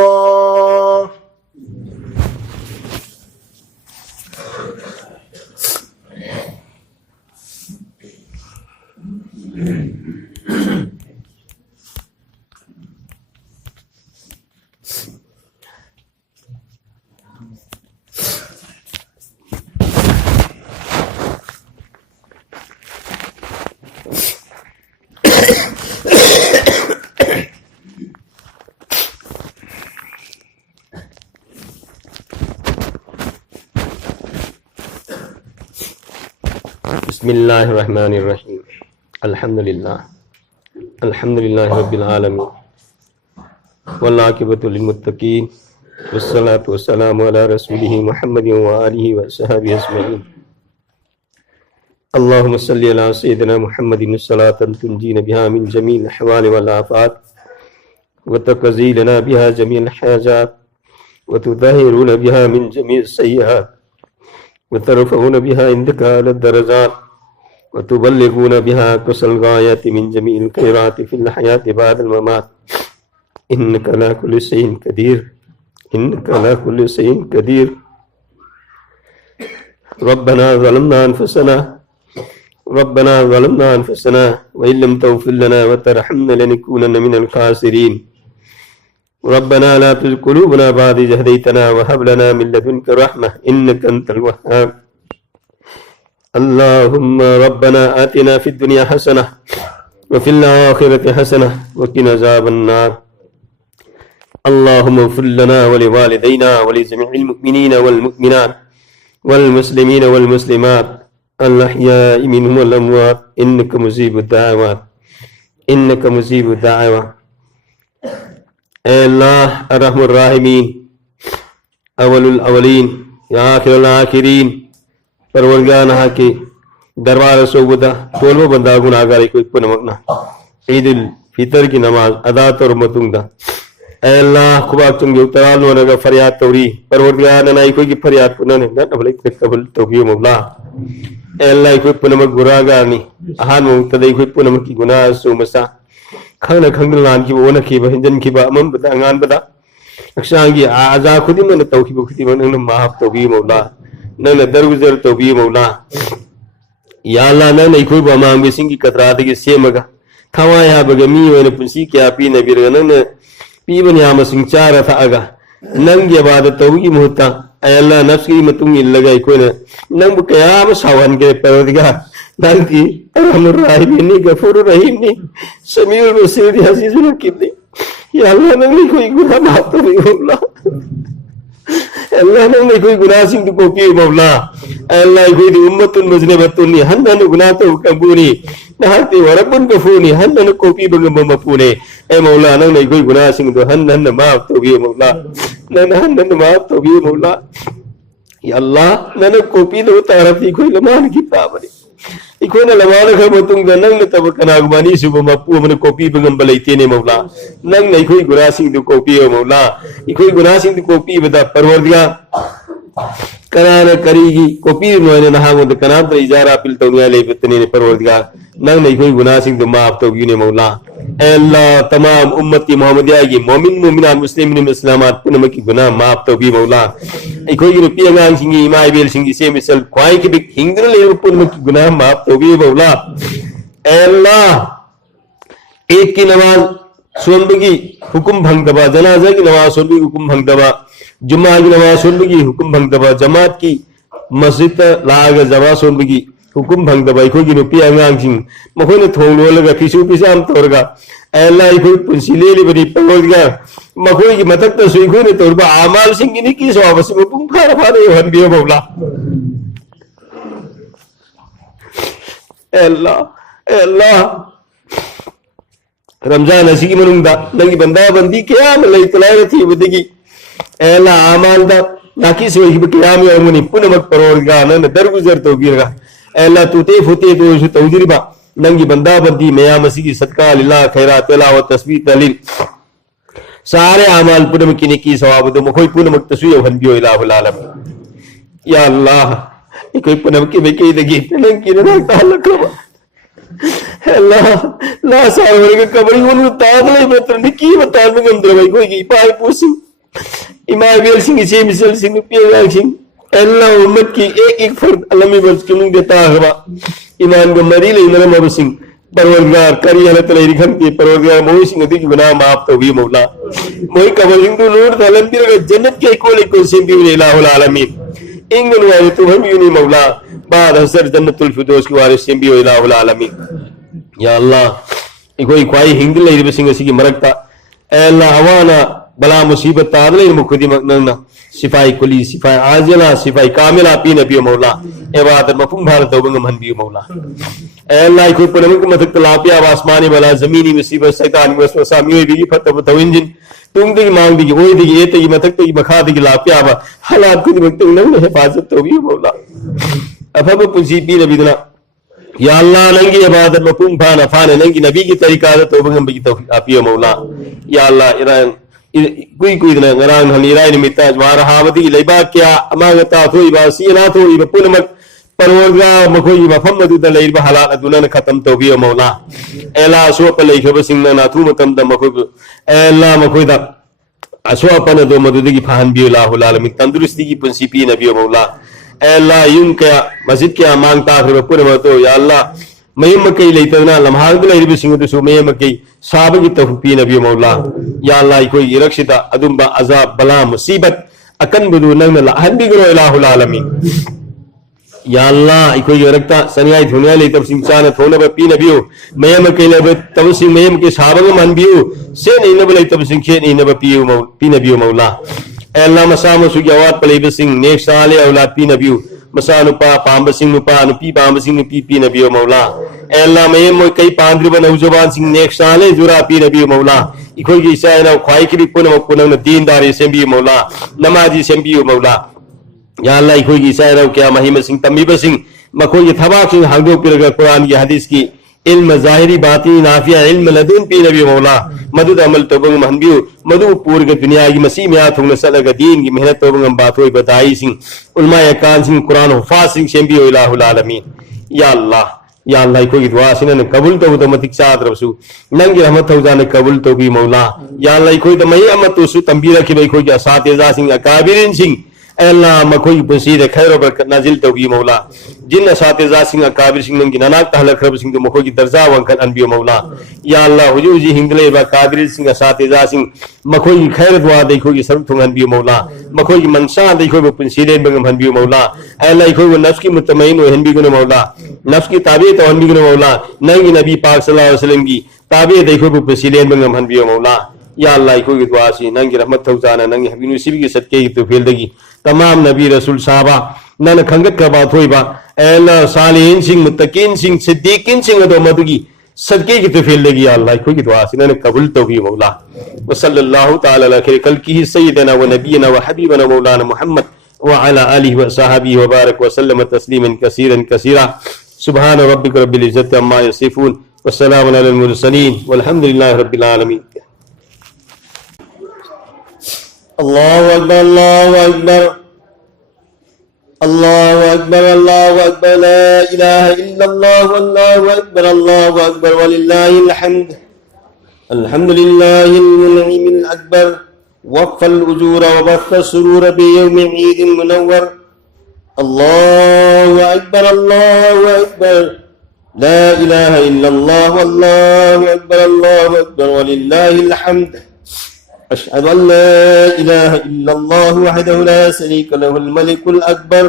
بسم الله الرحمن الرحيم. الحمد لله رب العالمين والعاقبة للمتقين والصلاة والسلام على رسوله محمد وآله وصحبه أجمعين. اللهم صل على سيدنا محمد الصلاة تنجينا بها من جميع الأحوال والآفات وتقضي لنا بها جميع الحاجات وتطهرون بها من جميع السيئات وترفعون بها عندك على الدرجات وتبلغون بها أقصى الغايات من جميع الخيرات في الحياة بعد الممات إنك على كل شيء قدير إنك على كل شيء قدير ربنا ظلمنا أنفسنا وإن لم تغفر لنا وترحمنا لنكونن من الخاسرين ربنا لا تزغ قلوبنا بعد إذ هديتنا وهب لنا من لدنك رحمة إنك أنت الوهاب اللهم ربنا آتنا في الدنيا حسنة وفي الآخرة حسنة وقنا عذاب النار اللهم اغفر لنا ولوالدينا ولجميع المؤمنين والمؤمنات والمسلمين والمسلمات الأحياء منهم والأموات إنك مجيب الدعوات الله الرحمن الراحمين أول الأولين يا آخر الآخرين परवरदिगार के दरबार सोबदा तोलबो बंदा गुनाहगारी को इक्को नमकना ईद उल फितर की नमाज अदा तौर मतुंगदा अल्लाह खुबा चंगे उतराल वनगा फरियाद तौरी परवरदिगार ननाई कोई की फरियाद पुनने न अबले कबल तौबी मौला अल्लाह कोई पुनमक गुनाहगार नि अहान मुतदई कोई पुनमक की गुनाह सुमसा खंगना खंगना लान की वोना की बहजन की बा अमम बदा अंगान बदा अक्षांगी आजा खुदी मन तौकी खुदी मन माफ तौबी मौला नंग दरगुजर तौबी मौला या अल्लाह नंग इखोई बमांग बेसिंग की कतराद के सेमगा थवा या बगमी वेन पुंसी क्या पी नबीर नंग पीबन या मसिंग चारा था अगा नंग ये बाद तौगी मुहता ay Allah nafs की मतुंग इल्लगा इखोई नंग कयाम सावन के परवरदिगार नंग की रहमुर राहिमीन गफूर रहीम नी समीउल बसीर अजीजुल हकीम नी या अल्लाह नंग इखोई गुनाह माफ तो मौला अल्लाह ने कोई गुनाह सिंह को पी मौला अल्लाह कोई उम्मतुन मुजनबतुन हन्नन गुनाह तो कबूरी नहती वरबुन गफूनी हन्नन को पी बगम मपूने ए मौला ने कोई गुनाह सिंह तो हन्नन माफ तो भी मौला हन्नन माफ तो भी मौला या अल्लाह ने को पी दो तारफी कोई लमान की पावरी इकोना लमान खर मतुंग नंग तब कनागमानी सुब मपू मन कोपी बगम बलैते ने मौला नंग नहीं कोई गुनाह सिंह तो कोपी है मौला इकोई गुनाह सिंह तो कोपी बता परवरदिगार कनान करीगी कोपी मोने नहा मुद कनान तो इजारा पिल तो ले बतने ने परवरदिगार नंग नहीं कोई गुनाह सिंह तो माफ तो ने मौला अल्लाह तमाम उम्मत की मोहम्मदिया की मोमिन मोमिनात मुस्लिमीन मुस्लिमात पुनम की गुनाह माफ तो भी मौला इकोई रुपया गांग सिंह इमाई बेल सिंह से मिसल क्वाई की बिक हिंदर ले पुनम की गुनाह माफ तो भी मौला अल्लाह ईद की नमाज सोनबगी हुक्म भंग दबा जनाजा की नमाज सोनबगी हुक्म भंग दबा जुम्मा की नमाज सोनबगी हुक्म भंग दबा जमात की मस्जिद लाग जमा सोनबगी हुकुम भंग दबा इखोई की रुपया अंगांगसिंग मखोने थोंग लोलगा फिसु फिसाम तोरगा अल्लाह इखोई पुंसिले ले बनी परवरदिगार मखोई की मतक तो सुइखोने तोरबा आमाल सिंह की की सवाबस में पुंग फारा फारा हन बियो मौला अल्लाह अल्लाह रमजान हसी की मनुंगा नंगी बंदा बंदी क्या मतलब इतलाय थी बदेगी अल्लाह आमाल दा नाकी से की कियाम यमुनी पुनमक परवरदिगार न दरगुजर तो गिरगा अल्लाह तूते फुते तो इस तौजीरिबा नंगी बंदा बंदी मया मसी की सदका लिल्लाह खैरात तिलावत तस्बीह तहलील सारे अमाल पुनम की नेकी सवाब दो मखोई पुनमक तस्वीर हन बियो इलाहुल आलमीन या अल्लाह कोई पुनम की बेके दगी नंगी ना ताल्लुक रबा अल्लाह ला सावर के कबरी उन तादले बतर निकी बता में गंदर भाई कोई की पाई पूसी इमाम बेल सिंह से मिसल सिंह पिया सिंह अल्लाह उम्मत की एक फर्द अलमी बस के मुंह देता है ईमान को मरी ले नरम अब सिंह परवरदिगार करी हलत ले रिखन के परवरदिगार मोई सिंह दी गुनाह माफ तो भी मौला मोई कबल सिंह तो नूर तलम की जन्नत के को सिंह भी इलाहुल आलमीन इंगन वाले तो हम यूनी मौला बाद हसर जन्नतुल फिरदौस की वारिस सिंह भी इलाहुल आलमीन या अल्लाह कोई क्वाई हिंद ले रि सिंह की मरकता अल्लाह हवाना बला मुसीबत तादले मुखदी मगनना सिफाई कुली सिफाई आजिला सिफाई कामिला पी नबी मौला इबादत मफहूम भारत तौबंग मन भी मौला अल्लाह को पुनमक मथक तलापिया आसमानी बला जमीनी मुसीबत शैतान वसवसा मियो बिगी फतब तविंजिन तुम दी मांग दी ओई दी एते की मथक दी मखा दी लापिया बा हालात को मकते नंग हिफाजत तो भी मौला अफब पुंसी पी नबी दना या अल्लाह नंगी इबादत मफहूम भान अफान नंगी नबी की तरीका तौबंग बगी तौफीक आपियो मौला या अल्लाह kui kui na ngarang hani rai nimita wara habadi leiba kya amanga ta thoi ba si na thoi ba punamak parwarga makhoi ba pham adu da leiba halat aduna na khatam to bi maula ela so pa lei khaba sing na thu matam da makhoi ela makhoi da aso apana do madu gi phan bi la hulal mi tandrusti gi punsi pi nabi maula ela yung kya masjid kya mang ta khaba punama to ya allah mayam makai leitana lamhang da leiba sing du su mayam makai sabu gi tawfi nabi maula ya allah koi irakshita adumba azab bala musibat akan budu nang la hanbi gro ilahul alamin ya allah koi irakta saniai dunia le tab sing chana thona ba pi nabiu mayam makai le tab sing mayam ke sabu man biu se nei na le tab sing khe nei na ba piu mau pi nabiu maula allah masama su jawat pale ba sing nek sale aulad pi nabiu masanu pa pamba sing nupa nupi pamba sing nupi pi nabiu maula Allah mayem mo kai pandri ba naujawan sing nek sale jura pi nabiu maula ikoi gi sai na khwai ki puna mo puna na din dari sembi maula namaji sembi maula ya allah ikoi gi sai na kya mahima sing tammi ba sing makoi gi thaba sing hangdo piraga quran ki hadis ki ilm zahiri bati nafiya ilm ladun pi nabiu maula madud amal tobang manbiu madu purga dunia gi masi mya thungna salaga din gi mehnat tobang ba thoi badai sing ulma ya kan sing quran hufa sing sembi ilahul alamin ya allah ya allah ikoi dua sina ne kabul to matik sadra su nangi rahmat ho jane kabul to bi maula ya allah ikoi da mai amatu su tambira ki bai koi ga sateza sing akabirin sing Allah makoi punsi de khairo barakat nazil to bi maula jinna sateza sing akabir sing nangi nanak tahla khrab sing to makoi ki darja wankan an bi maula ya allah hujuji hingle ba kabir sing sateza sing makoi khair dua de koi saruk thungan bi maula makoi mansa de koi punsi de bangam han bi maula allah koi nafs ki mutmain ho hen bi guna maula nafs ki tabi to han bi guna maula nangi nabi pak sallallahu alaihi wasallam ki tabi de koi punsi de bangam han bi maula ya allah koi dua si nangi rahmat thawjana nangi habinu sibi ki satke ki to fel dagi तमाम नबी रसूल साहबा none खंगत का बात होई बा एला सालिहीन सिंह मुत्तकीन सिंह सिद्दीकीन सिंह तो मदुगी सदके की तफील लगी अल्लाह कोई की दुआ से नन कबूल तो भी मौला व सल्लल्लाहु तआला अला खैर कल्कि सय्यदना व नबियना व हबीबना मौलाना मुहम्मद व अला आलिहि व सहाबिहि व बारक व सल्लम तस्लीमन कसीरन कसीरा सुबहान रब्बिक रब्बिल इज्जति अम्मा यसिफून व सलामुन अलल मुरसलीन वल्हम्दुलिल्लाहि रब्बिल आलमीन Allahu Akbar, Allahu Akbar, Allahu Akbar, Allahu Akbar, la ilaha illallah, Allahu Akbar, Allahu Akbar, walillahil hamd. Alhamdulillahil mun'imil akbar, waffa al-ujura wa batha surura bi yawmin 'eedin munawwar. Allahu Akbar, Allahu Akbar, la ilaha illallah, Allahu Akbar, Allahu Akbar, walillahil hamd. أشهد أن لا إله إلا الله وحده لا شريك له الملك الأكبر.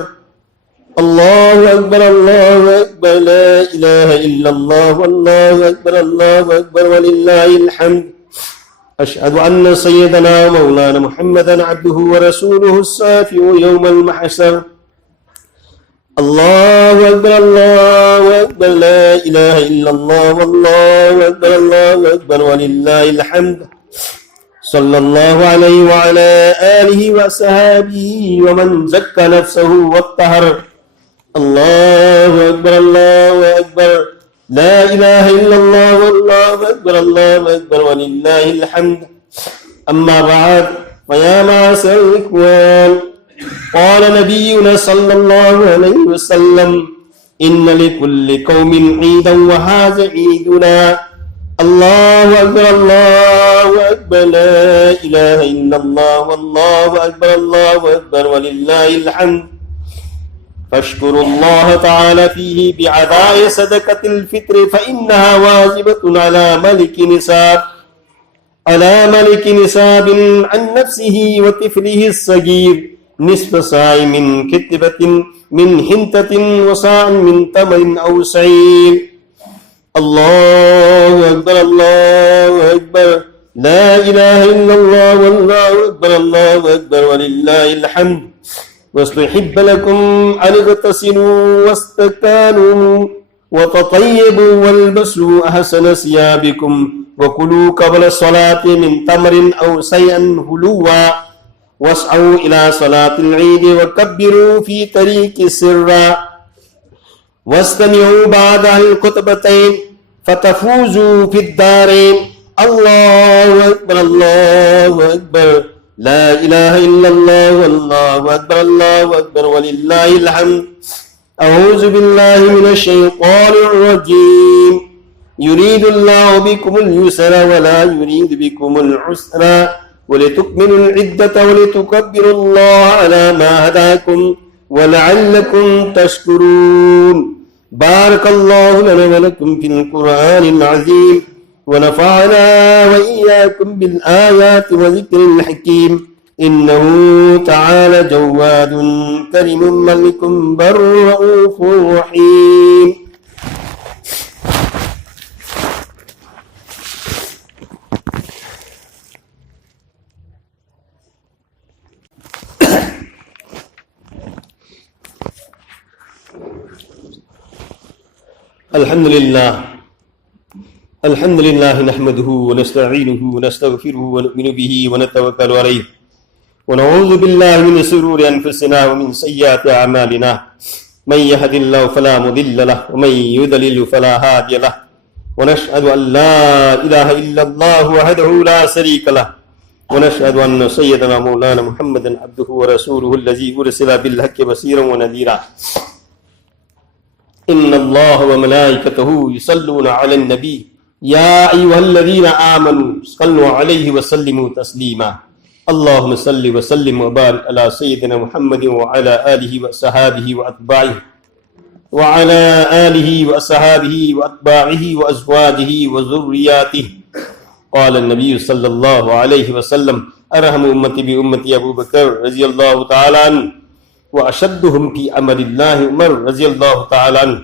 الله أكبر، الله أكبر، لا إله إلا الله، الله أكبر، الله أكبر، ولله الحمد. أشهد أن سيدنا مولانا محمدا عبده ورسوله الصافي يوم المحشر. الله أكبر، الله أكبر، لا إله إلا الله، والله أكبر، الله أكبر، ولله الحمد. صلى الله عليه وعلى آله وصحبه ومن زكى نفسه واتطهر. الله أكبر، الله أكبر، لا إله إلا الله، والله أكبر، الله أكبر، ولله الحمد. أما بعد، فيا معشر الإخوان، قال نبينا صلى الله عليه وسلم: إن لكل قوم عيدا وهذا عيدنا. الله أكبر، الله أكبر، لا إله إلا الله، والله أكبر، الله أكبر، ولله الحمد. فاشكروا الله تعالى فيه بعداء صدقة الفطر، فإنها واجبة على ملك نساب عن نفسه وطفله الصغير نصف صاع من كتبة من حنطة وصاع من تمر أو شعير. الله أكبر، الله أكبر، لا إله إلا الله، والله أكبر، الله أكبر، ولله الحمد. واستحب لكم أن اغتسلوا واستكانوا وتطيبوا والبسوا أحسن ثيابكم وكلوا قبل الصلاة من تمر أو شيئا حلوا واسعوا إلى صلاة العيد وكبروا في طريق سرا واستمعوا بعد الخطبتين فتفوزوا في الدارين. الله أكبر الله أكبر لا إله إلا الله والله أكبر الله أكبر ولله الحمد أعوذ بالله من الشيطان الرجيم يريد الله بكم اليسر ولا يريد بكم العسر ولتكملوا العدة ولتكبروا الله على ما هداكم ولعلكم تشكرون بارك الله لنا ولكم في القرآن العظيم ونفعنا وإياكم بالآيات وذكر الحكيم إنه تعالى جواد كريم ملك بر رؤوف رحيم. الحمد لله نحمده ونستعينه ونستغفره ونؤمن به ونتوكل عليه ونعوذ بالله من شرور أنفسنا ومن سيئات أعمالنا من يهد الله فلا مضل له ومن يضلل فلا هادي له ونشهد أن لا إله إلا الله وحده لا شريك له ونشهد أن سيدنا مولانا محمدا عبده ورسوله الذي أرسل بالحق بصيرا ونذيرا إن الله وملائكته يصلون على النبي يا أيها الذين آمنوا صلوا عليه وسلموا تسليما اللهم صل وسلم وبارك على سيدنا محمد وعلى آله وصحابه وأتباعه وعلى آله وأصحابه وأتباعه وأزواجه وذرياته. قال النبي صلى الله عليه وسلم أرحم أمتي بأمتي أبو بكر رضي الله تعالى عنه وأشدهم في أمر الله عمر رضي الله تعالى عنه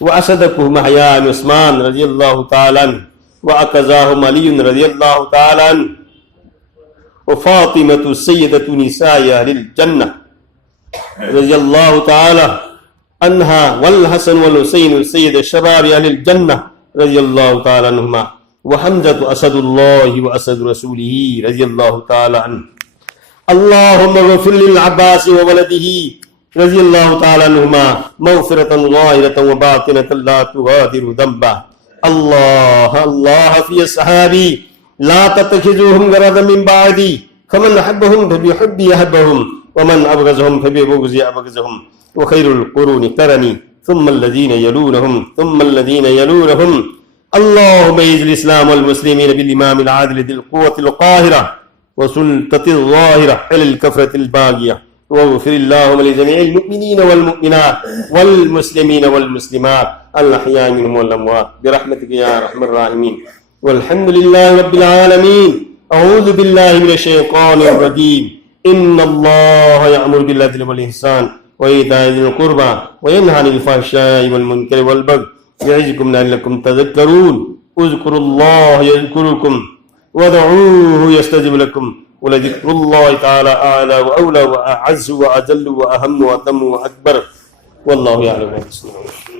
وأصدقهم أحياء عثمان رضي الله تعالى عنه وأكزاهم علي رضي الله تعالى عنه وفاطمة سيدة نساء أهل الجنة رضي الله تعالى عنها والحسن والحسين سيد الشباب أهل الجنة رضي الله تعالى عنهما وحمزة أسد الله وأسد رسوله رضي الله تعالى عنه. اللهم اغفر للعباس وولده رضي الله تعالى عنهما مغفرة ظاهرة وباطنة لا تغادر ذنبا. الله في أصحابي لا تتخذوهم غرضا من بعدي فمن أحبهم فبحبي أحبهم ومن أبغضهم فببغضي أبغضهم وخير القرون قرني ثم الذين يلونهم ثم الذين يلونهم. اللهم اعز الإسلام والمسلمين بالإمام العادل ذي القوة القاهرة وسلطة الظاهرة على الكفرة الباغية واغفر اللهم لجميع المؤمنين والمؤمنات والمسلمين والمسلمات الأحياء منهم والأموات برحمتك يا أرحم الراحمين والحمد لله رب العالمين. أعوذ بالله من الشيطان الرجيم. إن الله يأمر بالعدل والإحسان وإيتاء ذي القربى وينهى عن الفحشاء والمنكر والبغي يعظكم لعلكم تذكرون. اذكروا الله يذكركم ودعوه يستجب لكم ولذكر الله تعالى أعلى وأولى وأعز وأجل وأهم وأتم وأكبر والله يعلم ما تصنعون.